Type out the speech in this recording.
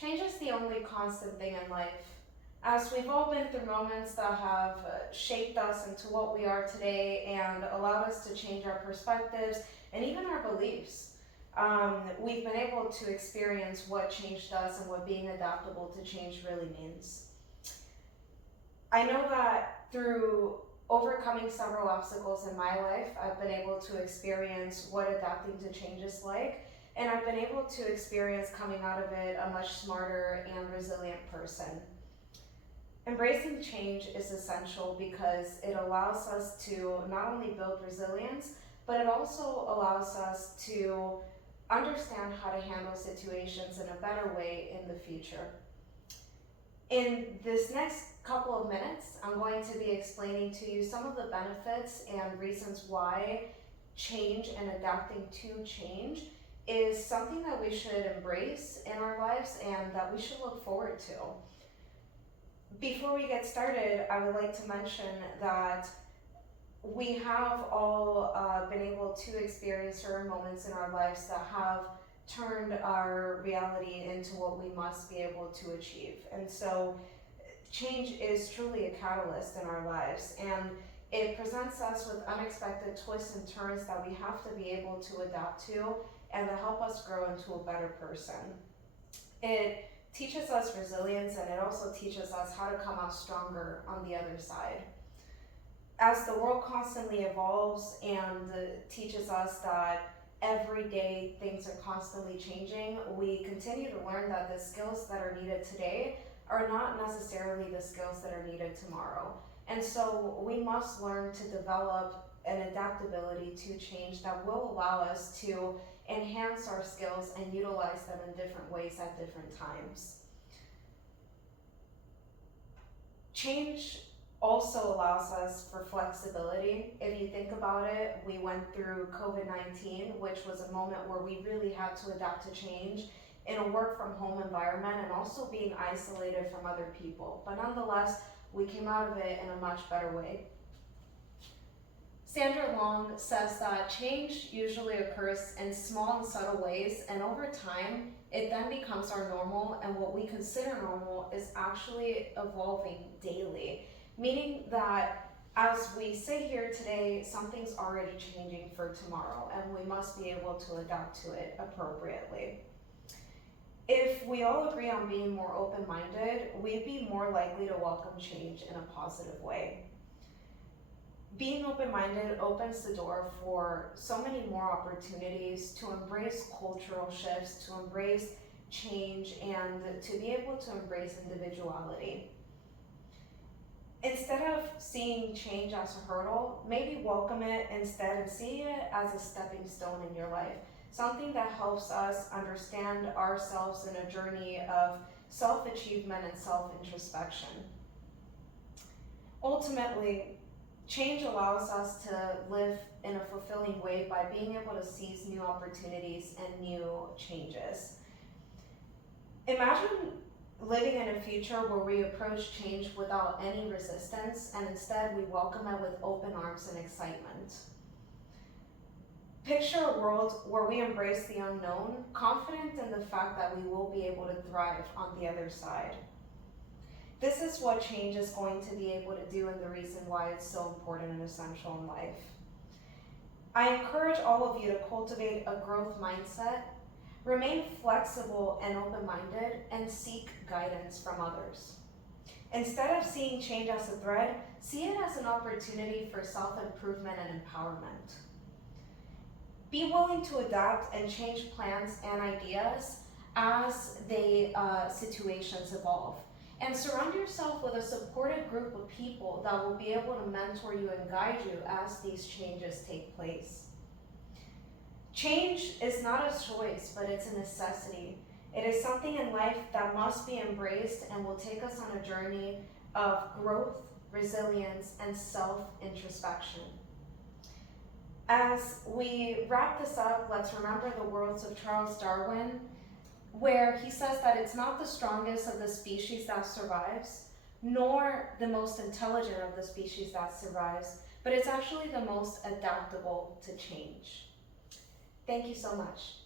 Change is the only constant thing in life. As we've all been through moments that have shaped us into what we are today and allowed us to change our perspectives and even our beliefs, we've been able to experience what changed us and what being adaptable to change really means. I know that through overcoming several obstacles in my life, I've been able to experience what adapting to change is like, and I've been able to experience coming out of it a much smarter and resilient person. Embracing change is essential because it allows us to not only build resilience, but it also allows us to understand how to handle situations in a better way in the future. In this next couple of minutes, I'm going to be explaining to you some of the benefits and reasons why change and adapting to change is something that we should embrace in our lives and that we should look forward to. Before we get started, I would like to mention that we have all been able to experience certain moments in our lives that have turned our reality into what we must be able to achieve. And so change is truly a catalyst in our lives, and it presents us with unexpected twists and turns that we have to be able to adapt to and to help us grow into a better person. It teaches us resilience, and it also teaches us how to come out stronger on the other side. As the world constantly evolves and teaches us that every day things are constantly changing, we continue to learn that the skills that are needed today are not necessarily the skills that are needed tomorrow. And so we must learn to develop an adaptability to change that will allow us to enhance our skills and utilize them in different ways at different times. Change also allows us for flexibility. If you think about it, we went through COVID-19, which was a moment where we really had to adapt to change in a work from home environment and also being isolated from other people. But nonetheless, we came out of it in a much better way. Sandra Long says that change usually occurs in small and subtle ways, and over time, it then becomes our normal, and what we consider normal is actually evolving daily. Meaning that as we sit here today, something's already changing for tomorrow, and we must be able to adapt to it appropriately. If we all agree on being more open-minded, we'd be more likely to welcome change in a positive way. Being open-minded opens the door for so many more opportunities to embrace cultural shifts, to embrace change, and to be able to embrace individuality. Instead of seeing change as a hurdle, maybe welcome it instead and see it as a stepping stone in your life. Something that helps us understand ourselves in a journey of self-achievement and self-introspection. Ultimately, change allows us to live in a fulfilling way by being able to seize new opportunities and new changes. Imagine living in a future where we approach change without any resistance, and instead we welcome it with open arms and excitement. Picture a world where we embrace the unknown, confident in the fact that we will be able to thrive on the other side. This is what change is going to be able to do, and the reason why it's so important and essential in life. I encourage all of you to cultivate a growth mindset. Remain flexible and open-minded, and seek guidance from others. Instead of seeing change as a threat, see it as an opportunity for self-improvement and empowerment. Be willing to adapt and change plans and ideas as situations evolve. And surround yourself with a supportive group of people that will be able to mentor you and guide you as these changes take place. Change is not a choice, but it's a necessity. It is something in life that must be embraced and will take us on a journey of growth, resilience, and self-introspection. As we wrap this up, let's remember the words of Charles Darwin, where he says that it's not the strongest of the species that survives, nor the most intelligent of the species that survives, but it's actually the most adaptable to change. Thank you so much.